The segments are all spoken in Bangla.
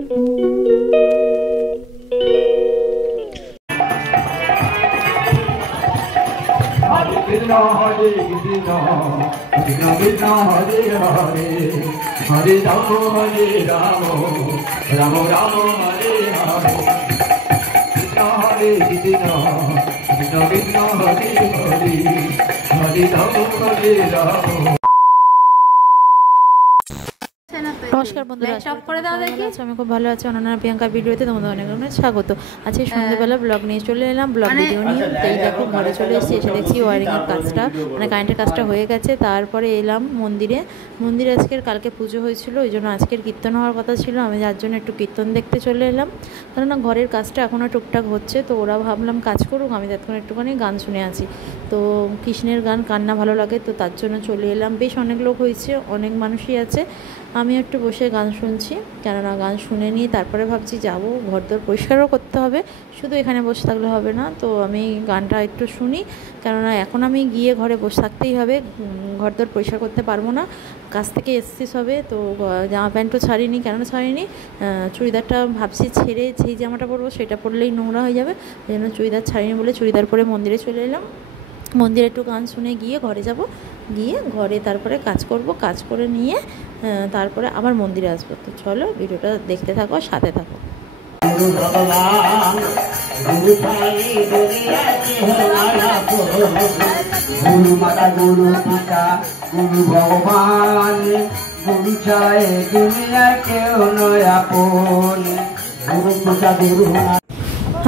Hare Rama Rama Rama Hare Hare Hare Krishna Krishna Krishna Hare Hare Hare Rama Hare Rama। নমস্কার বন্ধুরা, আমি খুব ভালো আছি। অনন্যা প্রিয়াঙ্কার ভিডিওতে তোমাদের অনেক অনেক স্বাগত। আজকে সন্ধ্যেবেলা ব্লগ নিয়ে চলে এলাম, ব্লগ ভিডিও নিয়ে। তাই দেখো ঘরে চলে এসেছি, এসে দেখছি ওয়ারিংয়ের কাজটা মানে কারেন্টের কাজটা হয়ে গেছে। তারপরে এলাম মন্দিরে আজকের কালকে পুজো হয়েছিল, ওই জন্য আজকের কীর্তন হওয়ার কথা ছিল। আমি যার জন্য একটু কীর্তন দেখতে চলে এলাম, কেননা ঘরের কাজটা এখনও টুকটাক হচ্ছে। তো ওরা ভাবলাম কাজ করুক, আমি ততক্ষণ একটুখানি গান শুনে আছি। তো কৃষ্ণের গান কান্না ভালো লাগে, তো তার জন্য চলে এলাম। বেশ অনেক লোক হয়েছে, অনেক মানুষই আছে। আমি একটু বসে গান শুনছি, কেননা গান শুনে নিয়ে তারপরে ভাবছি যাব, ঘরদোর পরিষ্কারও করতে হবে, শুধু এখানে বসে থাকলে হবে না। তো আমি গানটা একটু শুনি, কেননা এখন আমি গিয়ে ঘরে বসে থাকতেই হবে, ঘরদোর পরিষ্কার করতে পারবো না। কাজ থেকে এসছি সবে, তো জামা প্যান্টও ছাড়িনি। কেন ছাড়িনি, চুড়িদারটা ভাবছি ছেড়ে যেই জামাটা পরবো সেটা পরলেই নোংরা হয়ে যাবে, ওই জন্য চুড়িদার ছাড়িনি বলে চুড়িদার পরে মন্দিরে চলে এলাম। মন্দিরে একটু গান শুনে গিয়ে ঘরে যাব, গিয়ে ঘরে তারপরে কাজ করব, কাজ করে নিয়ে তারপরে আবার মন্দিরে আসবো। তো চলো ভিডিওটা দেখতে থাকো, সাথে থাকো। গুরু মাতা গুরু পিতা গুরু ভগবান গুরু চায় দুনিয়ায় কেউ নয় আপন গুরু পূজা গুরু।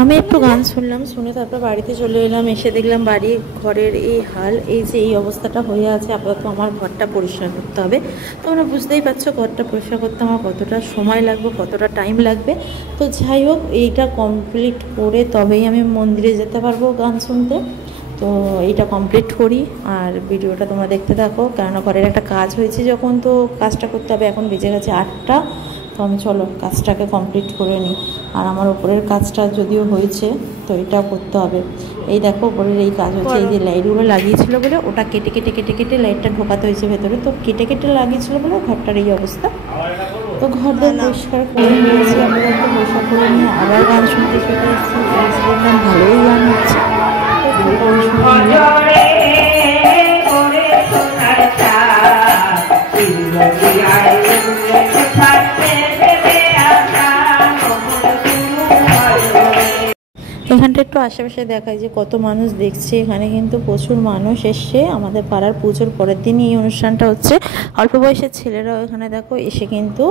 আমি একটু গান শুনলাম, শুনে তারপর বাড়িতে চলে এলাম। এসে দেখলাম বাড়ির ঘরের এই হাল, এই যে এই অবস্থাটা হয়ে আছে। আপাতত আমার ঘরটা পরিষ্কার করতে হবে। তোমরা বুঝতেই পারছো ঘরটা পরিষ্কার করতে আমার কতটা সময় লাগবে, কতটা টাইম লাগবে। তো যাই হোক, এইটা কমপ্লিট করে তবেই আমি মন্দিরে যেতে পারবো গান শুনতে। তো এইটা কমপ্লিট করি আর ভিডিওটা তোমরা দেখতে থাকো, কেননা ঘরের একটা কাজ হয়েছে যখন, তো কাজটা করতে হবে। এখন বেজে গেছে 8টা, তো আমি চলো কাজটাকে কমপ্লিট করে নিই। আর আমার উপরের কাজটা যদিও হয়েছে, তো এটাও করতে হবে। এই দেখো উপরের এই কাজ হচ্ছে, এই যে লাইটগুলো লাগিয়েছিল বলে ওটা কেটে কেটে কেটে কেটে লাইটটা ঢোকাতে হয়েছে ভেতরে। তো কেটে কেটে লাগিয়েছিল বলে ঘরটার এই অবস্থা। তো ঘরটা পরিষ্কার করে নিয়েছি, আমরা একটু পরিষ্কার করে নিয়ে আবার গান শুনতে চলে এসেছি। দেখলাম ভালোই গান হচ্ছে, গান শুনে এখানটা একটু আশেপাশে দেখায় যে কত মানুষ দেখছে। এখানে কিন্তু প্রচুর মানুষ এসছে। আমাদের পাড়ার পুজোর পরের দিনই এই অনুষ্ঠানটা হচ্ছে। অল্প বয়সের ছেলেরাও এখানে দেখো এসে কিন্তু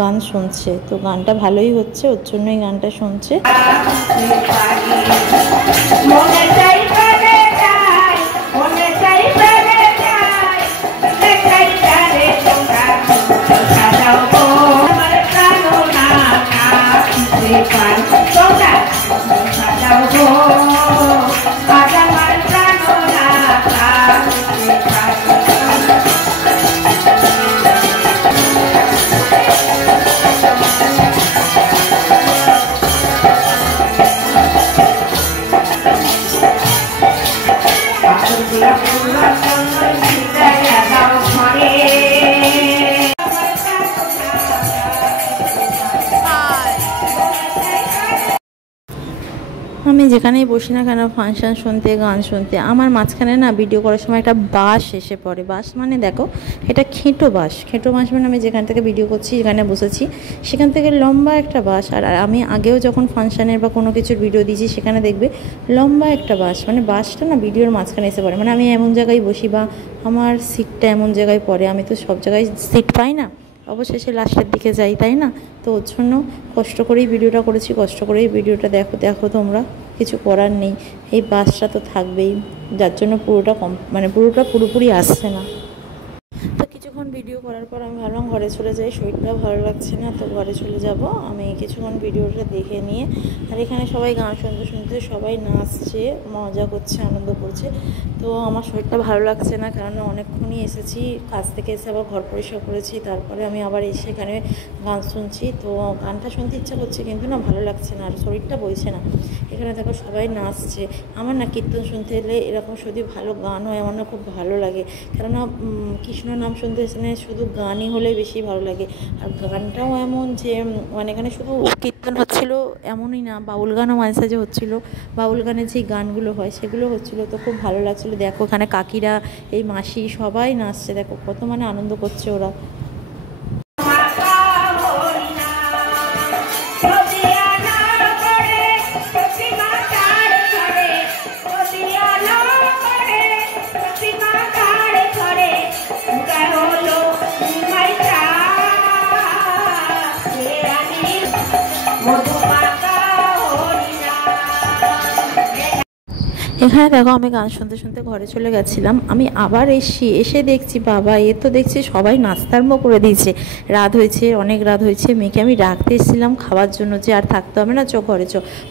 গান শুনছে। তো গানটা ভালোই হচ্ছে, ওর জন্যই গানটা শুনছে। আমি যেখানেই বসি না কেন ফাংশন শুনতে, গান শুনতে, আমার মাঝখানে না ভিডিও করার সময় একটা বাস এসে পড়ে। বাস মানে দেখো, এটা খেঁটো বাস মানে আমি যেখান থেকে ভিডিও করছি, যেখানে বসেছি সেখান থেকে লম্বা একটা বাস। আর আমি আগেও যখন ফাংশানের বা কোনো কিছুর ভিডিও দিয়েছি সেখানে দেখবে লম্বা একটা বাস, মানে বাসটা না ভিডিওর মাঝখানে এসে পড়ে। মানে আমি এমন জায়গায় বসি বা আমার সিটটা এমন জায়গায় পড়ে, আমি তো সব জায়গায় সিট পাই না, অবশেষে লাস্টের দিকে যাই, তাই না? তো ওর জন্য কষ্ট করেই ভিডিওটা করেছি, কষ্ট করেই ভিডিওটা দেখো তোমরা, কিছু করার নেই। এই বাসটা তো থাকবেই, যার জন্য পুরোটা পুরোপুরি আসছে না। তো কিছুক্ষণ ভিডিও করার পর আমি ভাবলাম ঘরে চলে যাই, শরীরটা ভালো লাগছে না, তো ঘরে চলে যাব। আমি কিছুক্ষণ ভিডিওটা দেখে নিয়ে, আর এখানে সবাই গান শুনতে শুনতে সবাই নাচছে, মজা করছে, আনন্দ করছে। তো আমার শরীরটা ভালো লাগছে না, কারণ অনেকক্ষণই এসেছি, কাজ থেকে এসে আবার ঘর পরিষ্কার করেছি, তারপরে আমি আবার এসে এখানে গান শুনছি। তো গানটা শুনতে ইচ্ছা করছে, কিন্তু না ভালো লাগছে না, আর শরীরটা বইছে না। এখানে দেখো সবাই নাচছে। আমার না কীর্তন শুনতে এলে এরকম যদি ভালো গান হয় আমার না খুব ভালো লাগে, কেননা কৃষ্ণ নাম শুনতে এখানে শুধু গানই হলে বেশি ভালো লাগে। আর গানটাও এমন যে মানে এখানে শুধু কীর্তন হচ্ছিলো এমনই না, বাউল গানও মাঝে সাঝে হচ্ছিলো। বাউল গানের যে গানগুলো হয় সেগুলো হচ্ছিলো, তো খুব ভালো লাগছিলো। দেখো এখানে কাকিরা, এই মাসি সবাই নাচছে, দেখো কত মানে আনন্দ করছে ওরা। এখানে দেখো আমি গান শুনতে শুনতে ঘরে চলে গেছিলাম। আমি আবার এসে দেখছি বাবা এ তো দেখছি সবাই নাস্তা আরম্ভ করে দিয়েছে। রাত হয়েছে, অনেক রাত হয়েছে। মেয়েকে আমি রাখতে এসেছিলাম খাওয়ার জন্য যে আর থাকতে হবে না, ঘরে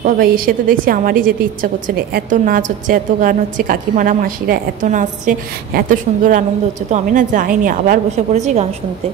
বাবা। এসে তো দেখছি আমারই যেতে ইচ্ছা করছে না, এত নাচ হচ্ছে, এত গান হচ্ছে, কাকিমারা মাসিরা এত নাচছে, এত সুন্দর আনন্দ হচ্ছে। তো আমি না যাইনি, আবার বসে পড়েছি গান শুনতে।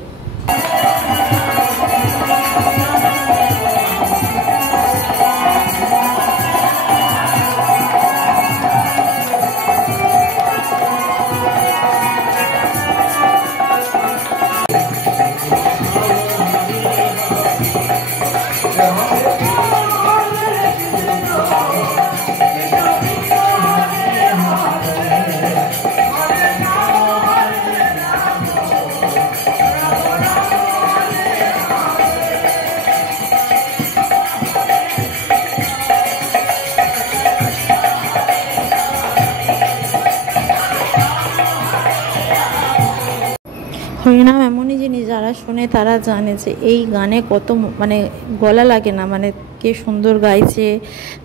হরিনাম এমনই জিনিস, যারা শোনে তারা জানে যে এই গানে কত মানে গলা লাগে না, মানে কে সুন্দর গাইছে,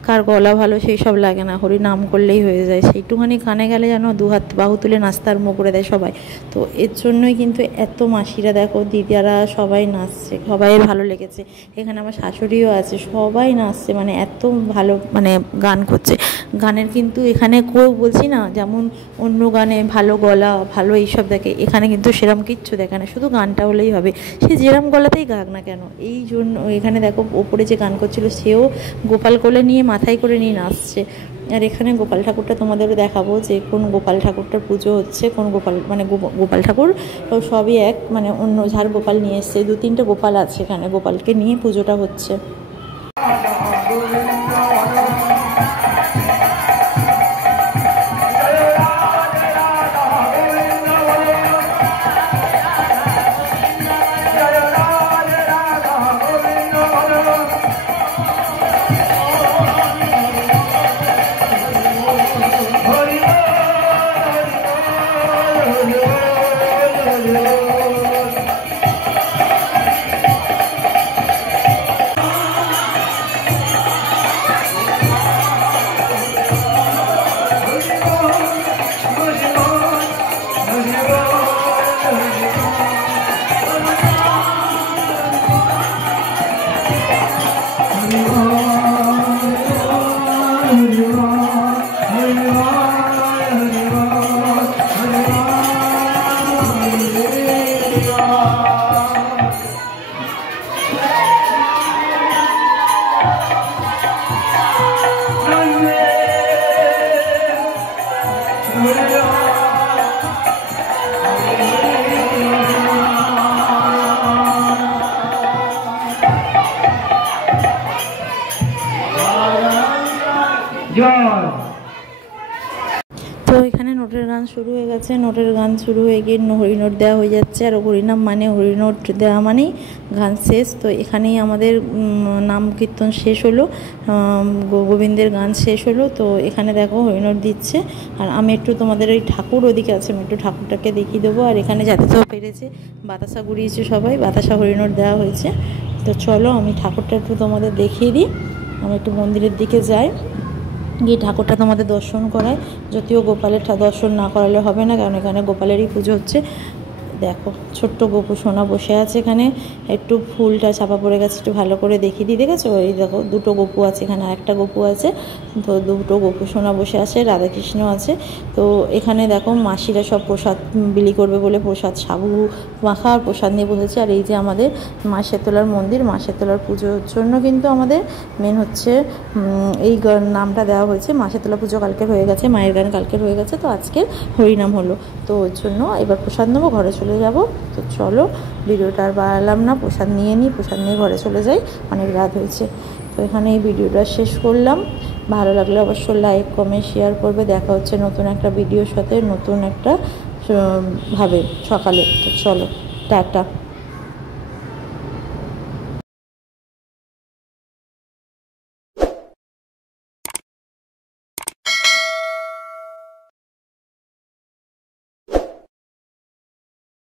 কার গলা ভালো সেই সব লাগে না, হরিনাম করলেই হয়ে যায়। সেইটুখানি গানে গেলে যেন দুহাত বাহু তুলে নাচতে আরম্ভ করে দেয় সবাই। তো এর জন্যই কিন্তু এত মাসিরা দেখো, দিদিরা সবাই নাচছে, সবাই ভালো লেগেছে। এখানে আমার শাশুড়িও আছে, সবাই নাচছে, মানে এত ভালো মানে গান করছে। গানের কিন্তু এখানে কেউ বলছি না যেমন অন্য গানে ভালো গলা ভালো এইসব দেখে, এখানে কিন্তু সেরকম কিচ্ছু দেখে না, শুধু গানটা হলেই হবে, সে যেরম গলাতেই গাক না কেন। এই জন্য এখানে দেখো ওপরে যে গান করছিল সেও গোপাল কোলে নিয়ে মাথায় করে নিয়ে নাচছে। আর এখানে গোপাল ঠাকুরটা তোমাদের দেখাবো যে কোন গোপাল ঠাকুরটার পুজো হচ্ছে, কোন গোপাল মানে গোপাল ঠাকুর সবই এক, মানে অন্য ঝাড় গোপাল নিয়ে এসছে, 2-3টে গোপাল আছে এখানে, গোপালকে নিয়ে পুজোটা হচ্ছে। তো এখানে নোটের গান শুরু হয়ে গেছে, নোটের গান শুরু হয়ে গিয়ে হরিনোট দেওয়া হয়ে যাচ্ছে। আর হরিনাম মানে হরিনোট দেওয়া মানেই গান শেষ। তো এখানেই আমাদের নাম কীর্তন শেষ হলো, গোবিন্দের গান শেষ হলো। তো এখানে দেখো হরিনোট দিচ্ছে। আর আমি একটু তোমাদের ওই ঠাকুর ওদিকে আছে, আমি একটু ঠাকুরটাকে দেখিয়ে দেবো। আর এখানে যাতে তো পেরেছে বাতাসা গুড়িয়েছে সবাই, বাতাসা হরিনোট দেওয়া হয়েছে। তো চলো আমি ঠাকুরটা একটু তোমাদের দেখিয়ে দিই। আমি একটু মন্দিরের দিকে যাই, গিয়ে ঠাকুরটা তোমাদের দর্শন করায়। যদিও গোপালের দর্শন না করালে হবে না, কারণ এখানে গোপালেরই পুজো হচ্ছে। দেখো ছোট্ট গোপু সোনা বসে আছে এখানে, একটু ফুলটা চাপা পড়ে গেছে, একটু ভালো করে দেখিয়ে দিয়ে দেখেছো, এই দেখো দুটো গোপু আছে এখানে, একটা গোপু আছে, তো দুটো গোপু সোনা বসে আছে, রাধাকৃষ্ণ আছে। তো এখানে দেখো মাসিরা সব প্রসাদ বিলি করবে বলে প্রসাদ সাবু মাখা আর প্রসাদ নিয়ে বসেছে। আর এই যে আমাদের মা শেতলার মন্দির, মা শেতলার পুজোর জন্য কিন্তু আমাদের মেন হচ্ছে এই নামটা দেওয়া হয়েছে। মা শেতলা পুজো কালকের হয়ে গেছে, মায়ের গান কালকের হয়ে গেছে, তো আজকের হরিনাম হলো, তো ওর জন্য এবার প্রসাদ নেবো, ঘরে চলে যাব। তো চলো ভিডিওটা আর বাড়ালাম না, প্রসাদ নিয়ে নিই, প্রসাদ নিয়ে ঘরে চলে যাই, অনেক রাত হয়েছে। তো এখানে এই ভিডিওটা শেষ করলাম। ভালো লাগলে অবশ্যই লাইক কমেন্ট শেয়ার করবে। দেখা হচ্ছে নতুন একটা ভিডিওর সাথে, নতুন একটা ভাবে সকালে। তো চলো টাটা।